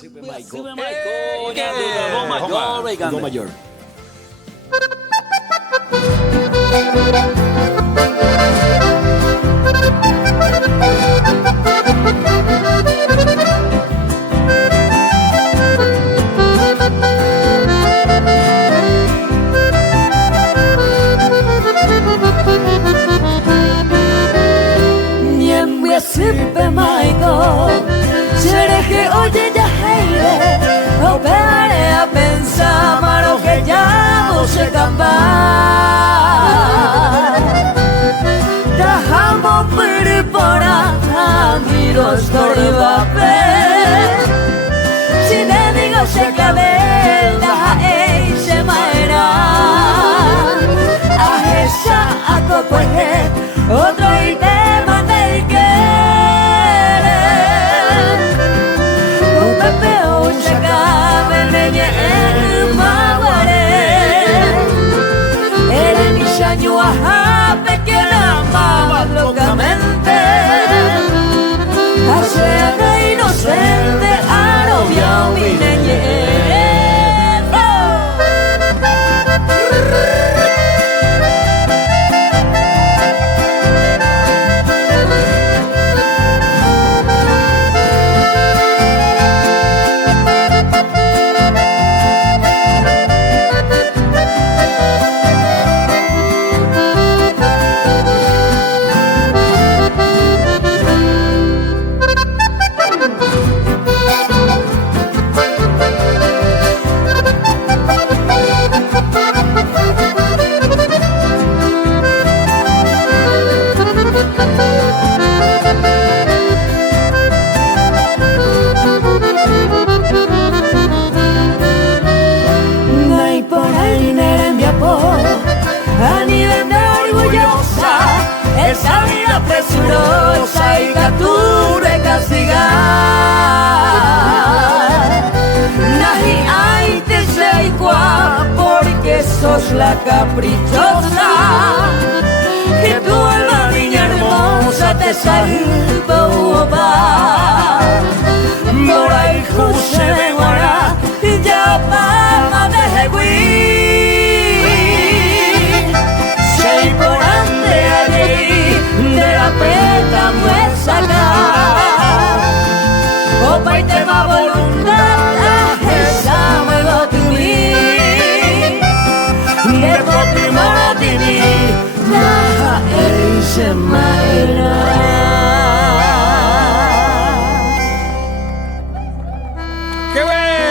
Super Michael. Super Michael. Go mayor. Niambia Super Michael, Chereje oye ya heire, opere a pensar maro que ya se camba. Dejamos per pora, miro story va per. Si te digo se clave, da se maera. A esa a copueje, otro y te manda y que. Yo a pequeña más locamente hace de inocente a novia mi niñez. Esa vida presurosa y captura y castigar. Nahi ay te sei qua porque sos la caprichosa. Que tu alma niña hermosa te salva uva. Mora y juse de guara y ya pama de jegui. Sei por ande de la peta muestra Opa y te va voluntad esa me va a tuvi de potimoro tini naja eise maera. ¡Qué bueno!